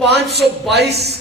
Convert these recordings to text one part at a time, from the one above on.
522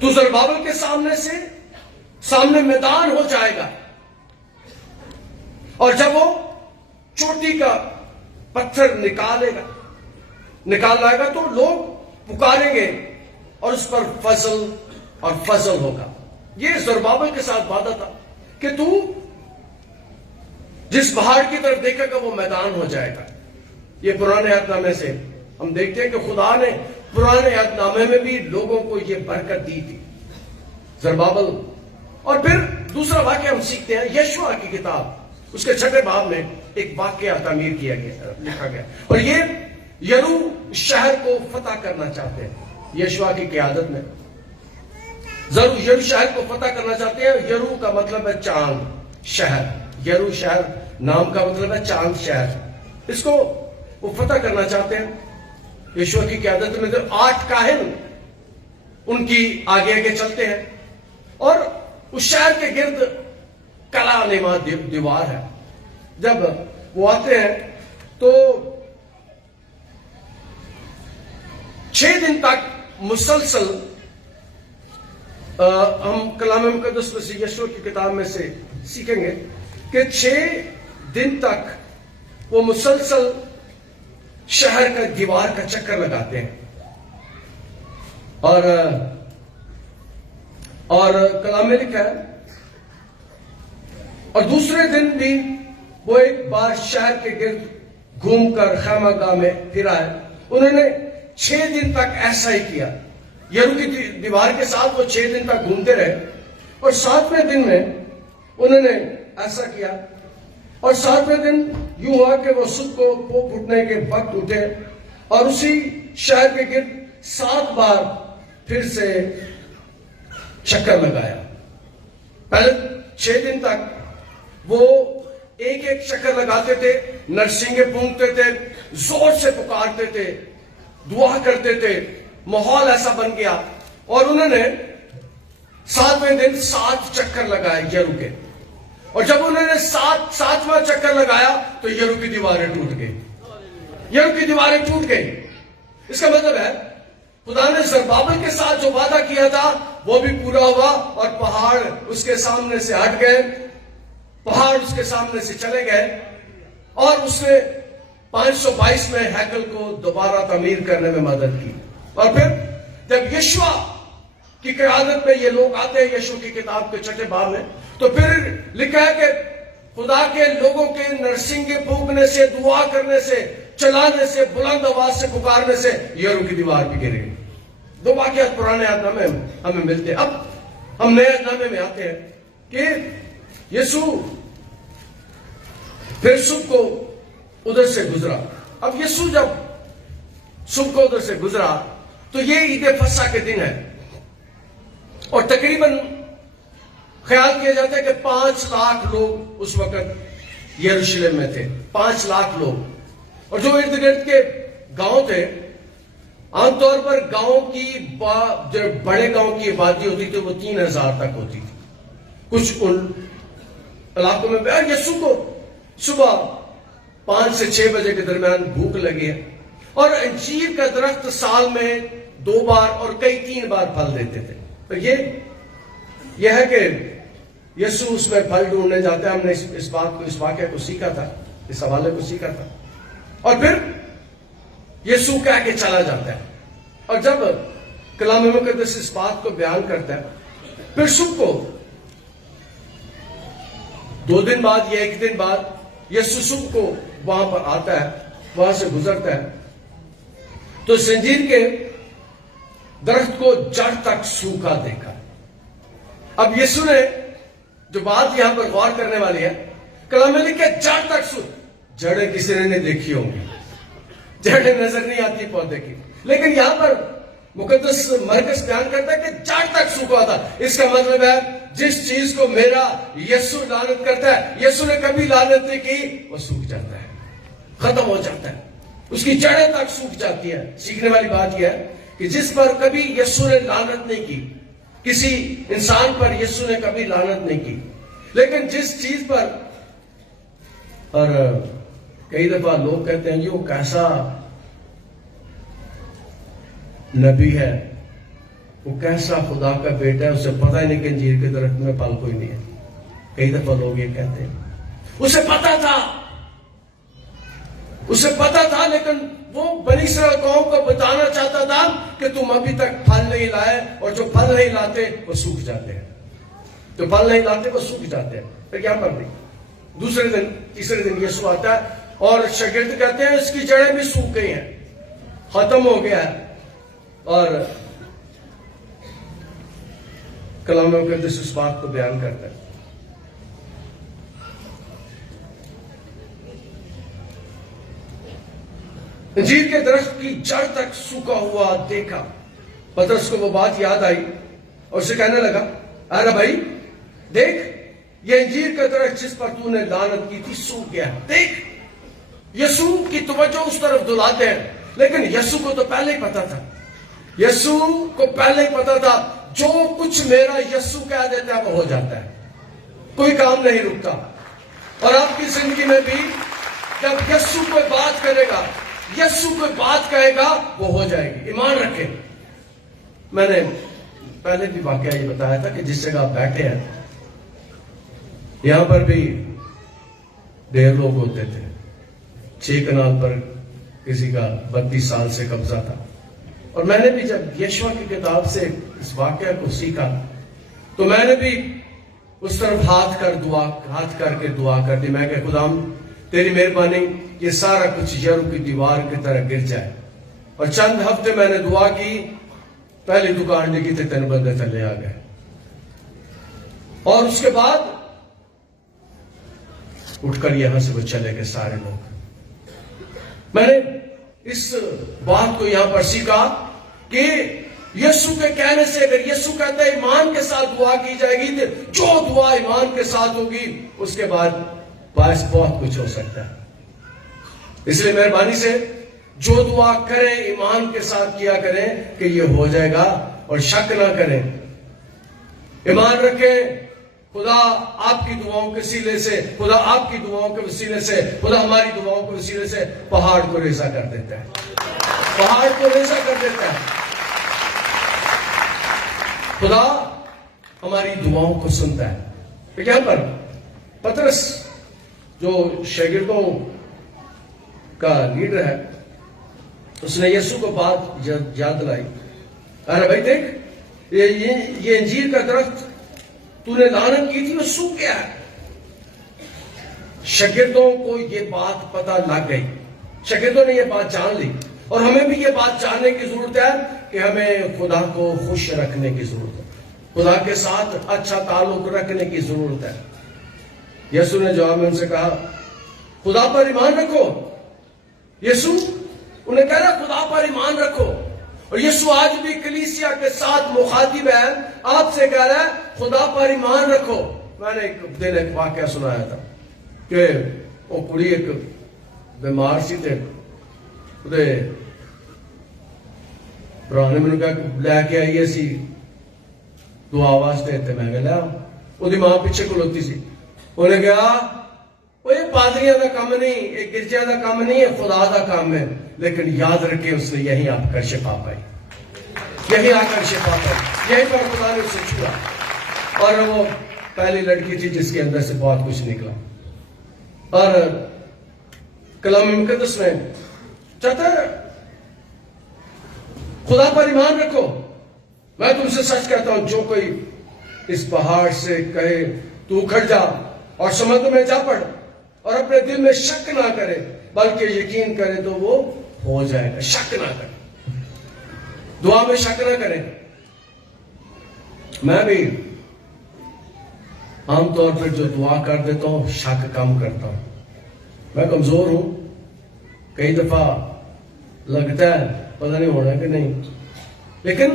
تو زربابل کے سامنے میدان ہو جائے گا، اور جب وہ چوٹی کا پتھر نکال لائے گا تو لوگ پکاریں گے اور اس پر فضل ہوگا۔ یہ زربابل کے ساتھ وعدہ تھا کہ تو جس پہاڑ کی طرف دیکھے گا وہ میدان ہو جائے گا۔ یہ پرانے عہد نامے سے ہم دیکھتے ہیں کہ خدا نے پرانے عہد نامے میں بھی لوگوں کو یہ برکت دی تھی، زربابل۔ اور پھر دوسرا واقعہ ہم سیکھتے ہیں یشوع کی کتاب، اس کے 6 باب میں ایک واقعہ تعمیر کیا گیا، لکھا گیا، اور یہ یرو شہر کو فتح کرنا چاہتے ہیں یشوع کی قیادت میں۔ ضرور یرو شہر کو فتح کرنا چاہتے ہیں۔ یرو کا مطلب ہے چاند شہر، یرو شہر نام کا مطلب ہے چاند شہر۔ اس کو وہ فتح کرنا چاہتے ہیں یشوع کی قیادت میں۔ 8 کاہن ان کی آگے آگے چلتے ہیں، اور اس شہر کے گرد کلا نما دیوار ہے۔ جب وہ آتے ہیں تو 6 دن تک مسلسل، ہم کلام مقدس میں سے یشوع کی کتاب میں سے سیکھیں گے کہ 6 دن تک وہ مسلسل شہر کا دیوار کا چکر لگاتے ہیں، اور کلام میں لکھا ہے، اور دوسرے دن بھی وہ ایک بار شہر کے گرد گھوم کر خیمہ گاہ میں پھرا ہے۔ انہوں نے 6 دن تک ایسا ہی کیا، یرو کی دیوار کے ساتھ وہ 6 دن تک گھومتے رہے، اور 7ویں دن میں انہوں نے ایسا کیا، اور 7ویں دن یوں ہوا کہ وہ صبح کو پو پھٹنے کے وقت اٹھے اور اسی شہر کے گرد 7 بار پھر سے چکر لگایا۔ پہلے 6 دن تک وہ ایک چکر لگاتے تھے، نرسنگیں پونگتے تھے، زور سے پکارتے تھے، دعا کرتے تھے، ماحول ایسا بن گیا، اور انہوں نے 7ویں دن 7 چکر لگائے یرو کے، اور جب انہوں نے 7واں چکر لگایا تو یرو کی دیواریں ٹوٹ گئی، یرو کی دیواریں ٹوٹ گئی۔ اس کا مطلب ہے خدا نے زربابل کے ساتھ جو وعدہ کیا تھا وہ بھی پورا ہوا، اور پہاڑ اس کے سامنے سے ہٹ گئے، پہاڑ اس کے سامنے سے چلے گئے، اور اس نے 522 میں ہیکل کو دوبارہ تعمیر کرنے میں مدد کی۔ اور پھر جب یشوع کی قیادت میں یہ لوگ آتے ہیں یشوع کی کتاب کے 6 باب میں، تو پھر لکھا ہے کہ خدا کے لوگوں کے نرسنگیں پھونکنے سے، دعا کرنے سے، چلانے سے، بلند آواز سے پکارنے سے یرو کی دیوار بھی گر گئی۔ 2 واقعات پرانے عہد نامے میں ہمیں ملتے ہیں۔ اب ہم نئے عہد نامے میں آتے ہیں کہ یسوع پھر صبح کو ادھر سے گزرا۔ اب یسوع جب صبح کو ادھر سے گزرا تو یہ عید فصح کے دن ہے، اور تقریباً خیال کیا جاتا ہے کہ 5 لاکھ لوگ اس وقت یروشلم میں تھے، 5 لاکھ لوگ، اور جو ارد گرد کے گاؤں تھے، عام طور پر گاؤں کی جو بڑے گاؤں کی آبادی ہوتی تھی وہ 3000 تک ہوتی تھی۔ کچھ ان علاقوں میں یسوع کو صبح 5 سے 6 بجے کے درمیان بھوک لگی ہے، اور انجیر کا درخت سال میں 2 بار اور کئی 3 بار پھل دیتے تھے۔ تو یہ ہے کہ یسوع اس میں پھل ڈھونڈنے جاتے ہیں۔ ہم نے اس واقعے کو سیکھا تھا، اس حوالے کو سیکھا تھا، اور پھر یسوع کہہ کے چلا جاتا ہے، اور جب کلام مقدس اس بات کو بیان کرتا ہے، پھر صبح کو 2 دن بعد یا 1 دن بعد یسوع صبح کو وہاں پر آتا ہے، وہاں سے گزرتا ہے، تو انجیر کے درخت کو جڑ تک سوکھا دیکھا۔ اب یسوع نے جو بات یہاں پر غور کرنے والی ہے، کلام میں لکھا ہے جڑ تک جڑیں کسی نے نہیں دیکھی ہوں گی، جڑیں نظر نہیں آتی پودے کی، لیکن یہاں پر مقدس مرکز بیان کرتا ہے کہ جڑ تک سوکھا تھا۔ اس کا مطلب ہے جس چیز کو میرا یسوع لعنت کرتا ہے، یسوع نے کبھی لعنت نہیں کی، وہ سوکھ جاتا ہے، ختم ہو جاتا ہے، اس کی جڑیں تک سوکھ جاتی ہے۔ سیکھنے والی بات یہ ہے کہ جس پر کبھی یسوع نے لعنت نہیں کی، کسی انسان پر یسوع نے کبھی لعنت نہیں کی، لیکن جس چیز پر، اور کئی دفعہ لوگ کہتے ہیں یہ کیسا نبی ہے وہ کیسا خدا کا بیٹا ہے، اسے پتہ ہی نہیں کہ انجیر کے درخت میں پھل کوئی نہیں ہے. کئی دفعہ لوگ یہ کہتے ہیں اسے پتا تھا لیکن وہ بنی اسرائیل قوم کو بتانا چاہتا تھا کہ تم ابھی تک پھل نہیں لائے، اور جو پھل نہیں لاتے وہ سوکھ جاتے ہیں. پھر کیا کر دیں؟ دوسرے دن تیسرے دن یسوع آتا ہے اور شاگرد کہتے ہیں اس کی جڑیں بھی سوکھ گئی ہیں، ختم ہو گیا ہے. اور کلام مقدس اس بات کو بیان کرتا ہے. انجیر کے درخت کی جڑ تک سوکھا ہوا دیکھا. پترس کو وہ بات یاد آئی اور اسے کہنے لگا، ارے بھائی دیکھ، یہ انجیر کا درخت جس پر تو نے لعنت کی تھی سوکھ گیا. دیکھ، یسوع کی توجہ اس طرف دلاتے ہیں، لیکن یسوع کو تو پہلے ہی پتا تھا جو کچھ میرا یسوع کہہ دیتا ہے وہ ہو جاتا ہے، کوئی کام نہیں رکتا. اور آپ کی زندگی میں بھی جب یسوع کوئی بات کہے گا وہ ہو جائے گی. ایمان رکھیں. میں نے پہلے بھی واقعہ یہ بتایا تھا کہ جس جگہ آپ بیٹھے ہیں یہاں پر بھی ڈھیر لوگ ہوتے تھے. 6 کنال پر کسی کا 32 سال سے قبضہ تھا. اور میں نے بھی جب یشوع کی کتاب سے اس واقعہ کو سیکھا تو میں نے بھی اس طرف ہاتھ کر کے دعا کر دی. میں کہ خداوند تیری مہربانی یہ سارا کچھ یریکو کی دیوار کی طرح گر جائے. اور چند ہفتے میں نے دعا کی، پہلی دکان لگی تھی 3 بندے تھلے آ گئے. اور اس کے بعد اٹھ کر یہاں سے وہ چلے گئے سارے لوگ. میں نے اس بات کو یہاں پر سیکھا کہ یسوع کے کہنے سے اگر یسوع کہتا ہے ایمان کے ساتھ دعا کی جائے گی، جو دعا ایمان کے ساتھ ہوگی اس کے بعد باعث بہت کچھ ہو سکتا ہے. اس لیے مہربانی سے جو دعا کریں ایمان کے ساتھ کیا کریں کہ یہ ہو جائے گا، اور شک نہ کریں. ایمان رکھیں. خدا آپ کی دعاؤں کے وسیلے سے، خدا آپ کی دعاؤں کے وسیلے سے، خدا ہماری دعاؤں کے وسیلے سے پہاڑ کو ریزہ کر دیتا ہے. خدا ہماری دعاؤں کو سنتا ہے. یہاں پر پترس جو شاگردوں کا لیڈر ہے اس نے یسوع کو بات یاد لائی. ارے بھائی دیکھ، یہ انجیر کا درخت تو نے لعنت کی تھی وہ سوکھ گیا ہے. شاگردوں کو یہ بات پتہ لگ گئی، شاگردوں نے یہ بات جان لی. اور ہمیں بھی یہ بات جاننے کی ضرورت ہے کہ ہمیں خدا کو خوش رکھنے کی ضرورت ہے، خدا کے ساتھ اچھا تعلق رکھنے کی ضرورت ہے. یسوع نے جواب میں ان سے کہا خدا پر ایمان رکھو. یسوع انہیں کہہ رہا خدا پر ایمان رکھو. اور یسوع آج بھی کلیسیا کے ساتھ مخاطب ہے، آپ سے کہہ رہا ہے خدا پر ایمان رکھو. میں نے ایک دن ایک واقعہ سنایا تھا کہ وہ کڑی ایک بیمار سی تھے، براہ نے میں کہا لے کے آئیے سی دعا واسطے. میں کہ لیا وہ ماں پیچھے کھلوتی سی. انہیں کہا وہ یہ پادریاں کا کام نہیں، یہ گرجا کا کام نہیں ہے، خدا کا کام ہے. لیکن یاد رکھے اس نے یہیں آپ کر شفا پائی، یہیں آ کر شفا پائی، یہیں پر خدا نے اسے چھوڑا. اور وہ پہلی لڑکی تھی جس کے اندر سے بہت کچھ نکلا. اور کلام مقدس میں چاہتا ہے خدا پر ایمان رکھو. میں تم سے سچ کہتا ہوں جو کوئی اس پہاڑ سے کہے تو اکھڑ جا اور سمندر میں جا پڑ، اور اپنے دل میں شک نہ کرے بلکہ یقین کرے تو وہ ہو جائے گا. شک نہ کرے، دعا میں شک نہ کرے. میں بھی عام طور پر جو دعا کر دیتا ہوں شک کم کرتا ہوں. میں کمزور ہوں، کئی دفعہ لگتا ہے پتہ نہیں ہونا کہ نہیں، لیکن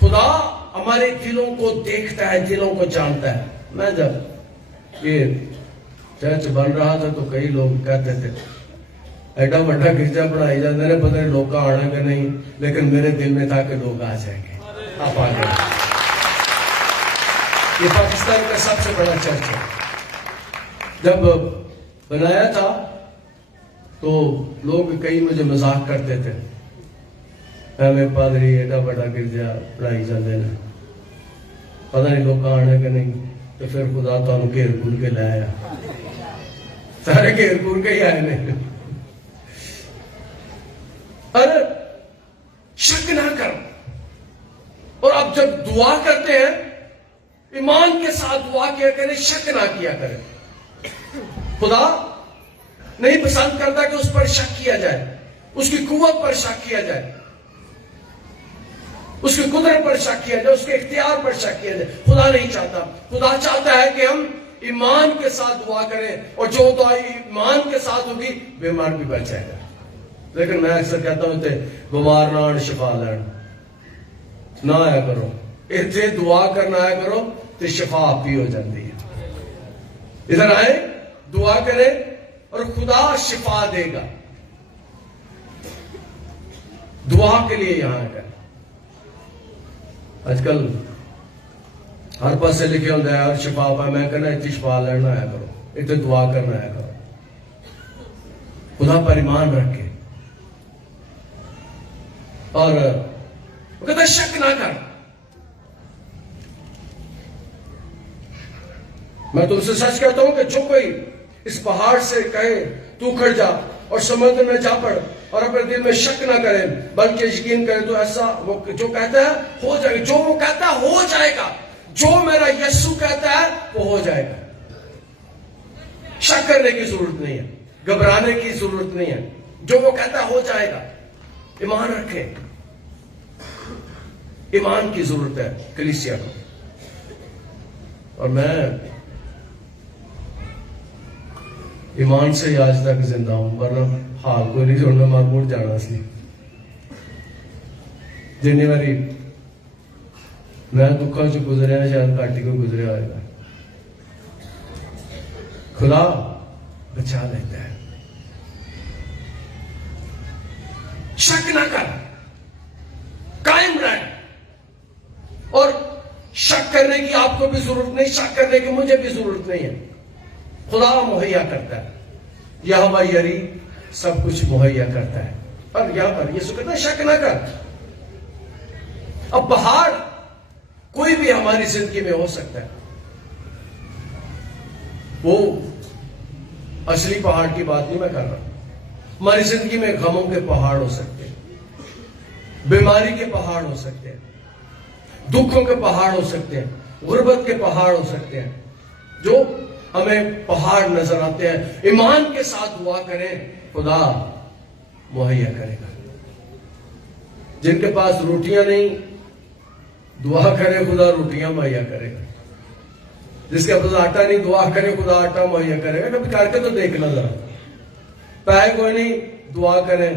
خدا ہمارے دلوں کو دیکھتا ہے، دلوں کو جانتا ہے. میں جب یہ چرچ بن رہا تھا تو کئی لوگ کہتے تھے ایڈا بڑا گرجا بنائی جاتے ہیں، پتہ نہیں لوگ آنا کہ نہیں، لیکن میرے دل میں تھا کہ لوگ آ جائیں گے. آپ آ گئے. یہ پاکستان کا سب سے بڑا چرچ ہے. جب بنایا تھا تو لوگ کئی مجھے مذاق کرتے تھے ایویں پادری ایڈا بڑا گرجا پڑھائی جاندے نے، پتہ نہیں لوگ آنے کہ نہیں، تو پھر خدا تمہیں گھیر گھور کے لے آیا، سارے گھیر گھور کے ہی آئے نے۔ اور شک نہ کرو، اور اب جب دعا کرتے ہیں ایمان کے ساتھ دعا کیا کریں، شک نہ کیا کریں۔ خدا نہیں پسند کرتا کہ اس پر شک کیا جائے، اس کی قوت پر شک کیا جائے، اس کی قدرت پر شک کیا جائے، اس کے اختیار پر شک کیا جائے۔ خدا نہیں چاہتا، خدا چاہتا ہے کہ ہم ایمان کے ساتھ دعا کریں، اور جو دعا ایمان کے ساتھ ہوگی بیمار بھی بچ جائے گا۔ لیکن میں اکثر کہتا ہوں تے بیمار نہ آن شفا لین نہ آیا کرو، اتنے دعا کرنا آیا کرو تو شفا آپ ہی ہو جاتی ہے۔ ادھر آئے، دعا کریں اور خدا شفا دے گا۔ دعا کے لیے یہاں کا آج کل ہر پاس سے لکھے ہوتا ہے اور شفا پائے، میں کہنا اتنی شفا لینا آیا کرو، اتنے دعا کرنا آیا کرو۔ خدا پر ایمان رکھے اور وہ کہتا ہے شک نہ کر۔ میں تم سے سچ کہتا ہوں کہ جو کوئی اس پہاڑ سے کہے تو کھڑ جا اور سمندر میں جا پڑ، اور اپنے دل میں شک نہ کرے بلکہ یقین کرے، تو ایسا وہ جو کہتا ہے ہو جائے گا، جو وہ کہتا ہے ہو جائے گا، جو میرا یسوع کہتا ہے وہ ہو جائے گا۔ شک کرنے کی ضرورت نہیں ہے، گھبرانے کی ضرورت نہیں ہے، جو وہ کہتا ہے ہو جائے گا۔ ایمان رکھیں، ایمان کی ضرورت ہے کلیسیا کو۔ اور میں ایمان سے ہی آج تک زندہ ہوں، ورنہ حال کو نہیں جوڑنا، مر جانا سی۔ جنی باری میں دکھوں سے گزریا شاید کاٹی کو گزریا ہوئے گا، خدا بچا لیتا ہے۔ شک نہ کر، قائم رہ، اور شک کرنے کی آپ کو بھی ضرورت نہیں، شک کرنے کی مجھے بھی ضرورت نہیں ہے، خدا مہیا کرتا ہے۔ یہوہ یری سب کچھ مہیا کرتا ہے۔ اور یہاں پر یسوع کہتا ہے شک نہ کر۔ اب پہاڑ کوئی بھی ہماری زندگی میں ہو سکتا ہے، وہ اصلی پہاڑ کی بات نہیں میں کر رہا، ہماری زندگی میں غموں کے پہاڑ ہو سکتے ہیں، بیماری کے پہاڑ ہو سکتے ہیں، دکھوں کے پہاڑ ہو سکتے ہیں، غربت کے پہاڑ ہو سکتے ہیں، جو ہمیں پہاڑ نظر آتے ہیں۔ ایمان کے ساتھ دعا کریں، خدا مہیا کرے گا۔ جن کے پاس روٹیاں نہیں، دعا کرے خدا روٹیاں مہیا کرے گا۔ جس کے پاس آٹا نہیں، دعا کرے خدا آٹا مہیا کرے گا۔ کبھی کر کے تو دیکھنا ذرا، پائے کوئی نہیں، دعا کریں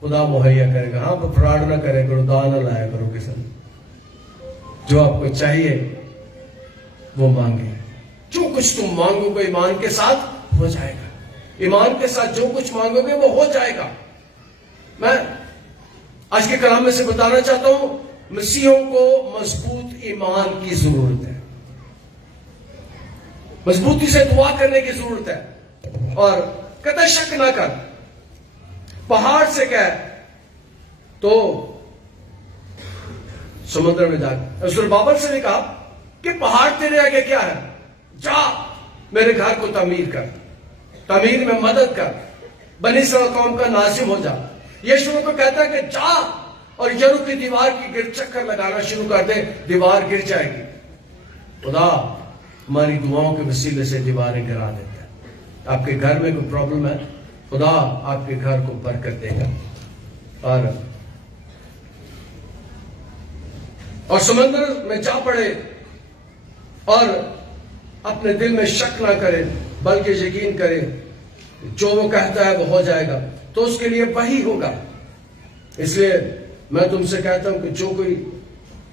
خدا مہیا کرے گا۔ ہاں فراڈ نہ کرے کرو، دعا نہ لایا کرو کسی نے، جو آپ کو چاہیے وہ مانگے۔ جو کچھ تم مانگو گے ایمان کے ساتھ ہو جائے گا، ایمان کے ساتھ جو کچھ مانگو گے وہ ہو جائے گا۔ میں آج کے کلام میں سے بتانا چاہتا ہوں، مسیحوں کو مضبوط ایمان کی ضرورت ہے، مضبوطی سے دعا کرنے کی ضرورت ہے۔ اور کہتا شک نہ کر، پہاڑ سے کہہ تو سمندر میں جا کے، زربابل سے نے کہا کہ پہاڑ تیرے آگے کیا ہے، جا میرے گھر کو تعمیر کر، تعمیر میں مدد کر، بنی اسرائیل قوم کا ناظم ہو جا۔ یشوع کو کہتا ہے کہ جا اور یرو کی دیوار کی گرد چکر لگانا شروع کر دے، دیوار گر جائے گی۔ خدا ہماری دعاؤں کے وسیلے سے دیواریں گرا دیتا ہے۔ آپ کے گھر میں کوئی پرابلم ہے، خدا آپ کے گھر کو برکت دے گا۔ اور سمندر میں جا پڑے اور اپنے دل میں شک نہ کرے بلکہ یقین کرے، جو وہ کہتا ہے وہ ہو جائے گا، تو اس کے لیے وہی ہوگا۔ اس لیے میں تم سے کہتا ہوں کہ جو کوئی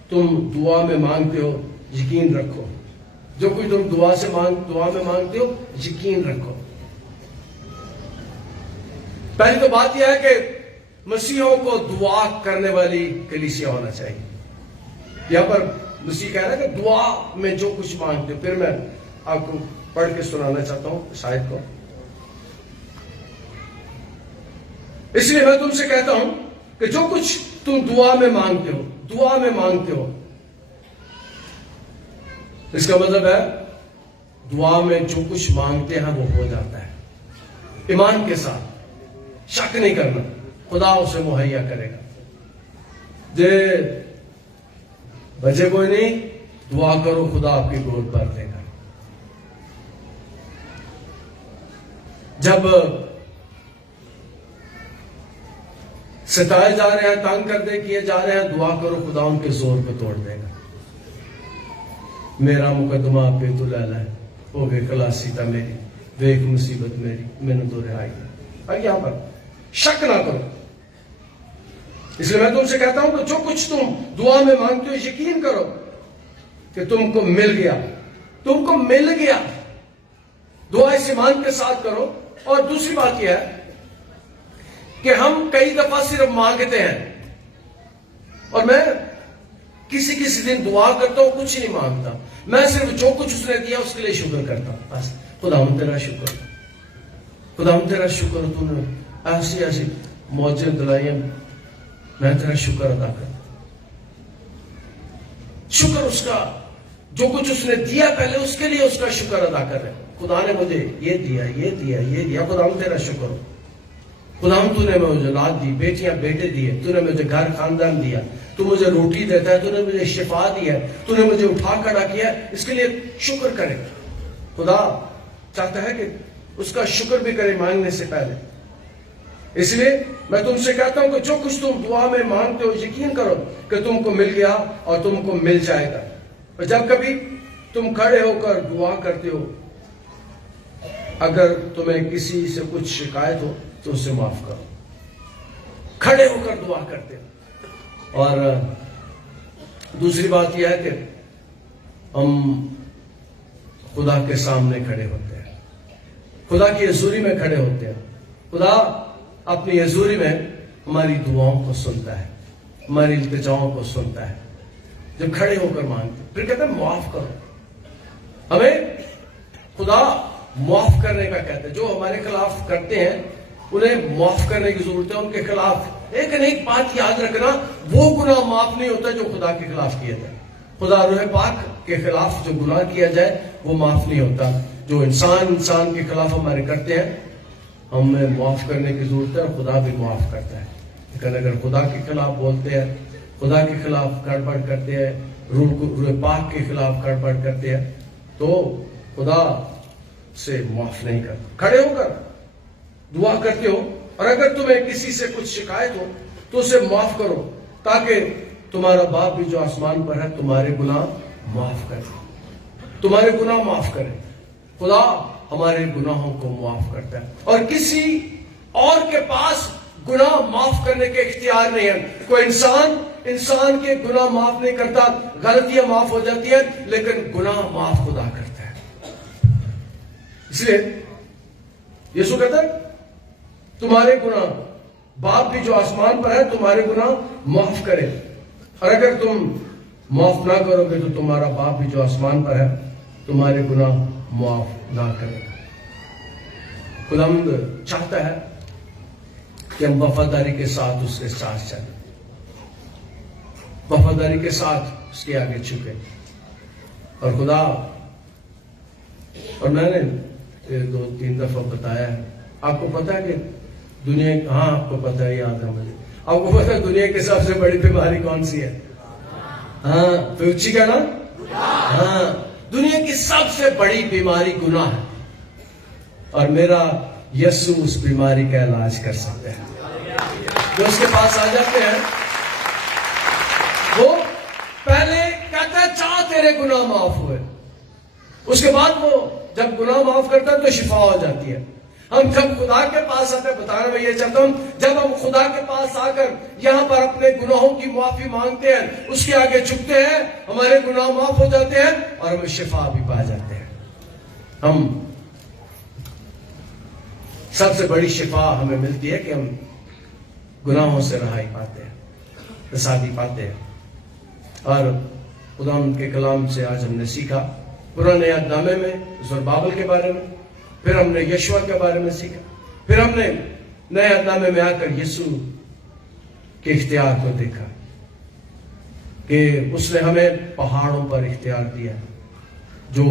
تم دعا میں مانگتے ہو یقین رکھو، جو کوئی تم دعا میں مانگتے ہو یقین رکھو۔ پہلی تو بات یہ ہے کہ مسیحوں کو دعا کرنے والی کلیسیا ہونا چاہیے۔ یہاں پر مسیح کہہ رہا ہے کہ دعا میں جو کچھ مانگتے ہو، پھر میں آپ کو پڑھ کے سنانا چاہتا ہوں شاید کو۔ اس لیے میں تم سے کہتا ہوں کہ جو کچھ تم دعا میں مانگتے ہو، اس کا مطلب ہے دعا میں جو کچھ مانگتے ہیں وہ ہو جاتا ہے، ایمان کے ساتھ، شک نہیں کرنا، خدا اسے مہیا کرے گا۔ جے بچے کوئی نہیں، دعا کرو، خدا آپ کی گود بھر دے گا۔ جب ستائے جا رہے ہیں، تنگ کردے کیے جا رہے ہیں، دعا کرو، خدا ان کے زور کو توڑ دے گا۔ میرا مقدمہ آپ پہ تو لیلا ہے، ہو گئے خلاصی تھا میری، ویک مصیبت میری، میں نے تو رہائی ہے۔ یہاں پر شک نہ کرو، اس لیے میں تم سے کہتا ہوں کہ جو کچھ تم دعا میں مانگتے ہو، یقین کرو کہ تم کو مل گیا۔ دعا اس ایمان کے ساتھ کرو۔ اور دوسری بات یہ ہے کہ ہم کئی دفعہ صرف مانگتے ہیں، اور میں کسی دن دعا کرتا ہوں، کچھ نہیں مانگتا، میں صرف جو کچھ اس نے دیا اس کے لیے شکر کرتا ہوں۔ بس خدا ہم تیرا شکر، تو نے ایسی موجیں دلائی، میں تیرا شکر ادا کرتا ہوں۔ شکر اس کا، جو کچھ اس نے دیا پہلے اس کے لیے اس کا شکر ادا کر رہے ہیں۔ خدا نے مجھے یہ دیا، خدا ہم تیرا شکر ہو۔ خدا ہم تو نے مجھے اولاد دی، بیٹیاں بیٹے دیے، تو نے مجھے گھر خاندان دیا، تو مجھے روٹی دیتا ہے، تو نے مجھے شفا دیا ہے، تو نے مجھے اٹھا کھڑا کیا ہے، اس کے لیے شکر کرے۔ خدا چاہتا ہے کہ اس کا شکر بھی کرے مانگنے سے پہلے۔ اس لیے میں تم سے کہتا ہوں کہ جو کچھ تم دعا میں مانگتے ہو، یقین کرو کہ تم کو مل گیا اور تم کو مل جائے گا۔ اور جب کبھی تم کھڑے ہو کر دعا کرتے ہو، اگر تمہیں کسی سے کچھ شکایت ہو تو اسے معاف کرو۔ کھڑے ہو کر دعا کرتے ہو۔ اور دوسری بات یہ ہے کہ ہم خدا کے سامنے کھڑے ہوتے ہیں، خدا کی حضوری میں کھڑے ہوتے ہیں۔ خدا اپنی حضوری میں ہماری دعاؤں کو سنتا ہے، ہماری التجاؤں کو سنتا ہے جب کھڑے ہو کر مانگتے۔ پھر کہتے ہیں معاف کرو۔ ہمیں خدا معاف کرنے کا کہتے ہیں، جو ہمارے خلاف کرتے ہیں انہیں معاف کرنے کی ضرورت ہے، ان کے خلاف۔ لیکن ایک بات یاد رکھنا، وہ گناہ معاف نہیں ہوتا جو خدا کے خلاف کیا جائے۔ خدا روح پاک کے خلاف جو گناہ کیا جائے وہ معاف نہیں ہوتا۔ جو انسان کے خلاف ہمارے کرتے ہیں، ہمیں معاف کرنے کی ضرورت ہے، اور خدا بھی معاف کرتا ہے۔ لیکن اگر خدا کے خلاف بولتے ہیں، خدا کے خلاف گڑبڑ کرتے ہیں، روح پاک کے خلاف گڑبڑ کرتے ہیں، تو خدا سے معاف نہیں کرتا۔ کھڑے ہو کر دعا کرتے ہو، اور اگر تمہیں کسی سے کچھ شکایت ہو تو اسے معاف کرو، تاکہ تمہارا باپ بھی جو آسمان پر ہے تمہارے گناہ معاف کرے، تمہارے گناہ معاف کرے۔ خدا ہمارے گناہوں کو معاف کرتا ہے، اور کسی اور کے پاس گناہ معاف کرنے کے اختیار نہیں ہے۔ کوئی انسان کے گناہ معاف نہیں کرتا، غلطیاں معاف ہو جاتی ہیں، لیکن گناہ معاف خدا کرتا ہے۔ اس لیے یسوع کہتا ہے تمہارے گناہ، باپ بھی جو آسمان پر ہے تمہارے گناہ معاف کرے، اور اگر تم معاف نہ کرو گے تو تمہارا باپ بھی جو آسمان پر ہے تمہارے گناہ معاف نہ کرے گا۔ خداوند چاہتا ہے کہ ہم وفاداری کے ساتھ اس کے ساتھ چلیں، وفاداری کے ساتھ اس کے آگے جھکیں۔ اور خدا، اور میں نے 2-3 دفعہ بتایا ہے، آپ کو پتا ہے کہ دنیا، ہاں آپ کو پتا ہے، یاد ہے مجھے، آپ کو پتا ہے دنیا کی سب سے بڑی بیماری کون سی ہے؟ ہاں پیوچی کا نا؟ ہاں، دنیا کی سب سے بڑی بیماری گناہ ہے، اور میرا یسوع اس بیماری کا علاج کر سکتے ہیں۔ جو اس کے پاس آ جاتے ہیں، وہ پہلے کہتا ہے چاہ تیرے گناہ معاف ہوئے، اس کے بعد وہ جب گناہ معاف کرتا ہے تو شفا ہو جاتی ہے۔ ہم جب خدا کے پاس آتے ہیں، بتانا میں یہ چاہتا ہوں، جب ہم خدا کے پاس آ کر یہاں پر اپنے گناہوں کی معافی مانگتے ہیں، اس کے آگے جھکتے ہیں، ہمارے گناہ معاف ہو جاتے ہیں اور ہمیں شفا بھی پا جاتے ہیں۔ ہم سب سے بڑی شفا ہمیں ملتی ہے کہ ہم گناہوں سے رہائی پاتے ہیں، آزادی پاتے ہیں۔ اور خدا ان کے کلام سے آج ہم نے سیکھا، پرانے عہد نامے میں زربابل کے بارے میں، پھر ہم نے یشوع کے بارے میں سیکھا، پھر ہم نے نئے عہد نامے میں آ کر یسوع کے اختیار کو دیکھا کہ اس نے ہمیں پہاڑوں پر اختیار دیا، جو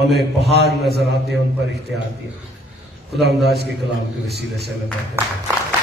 ہمیں پہاڑ نظر آتے ہیں ان پر اختیار دیا۔ خدا آج کے کلام کے وسیلے سے میں بات کرتا ہوں۔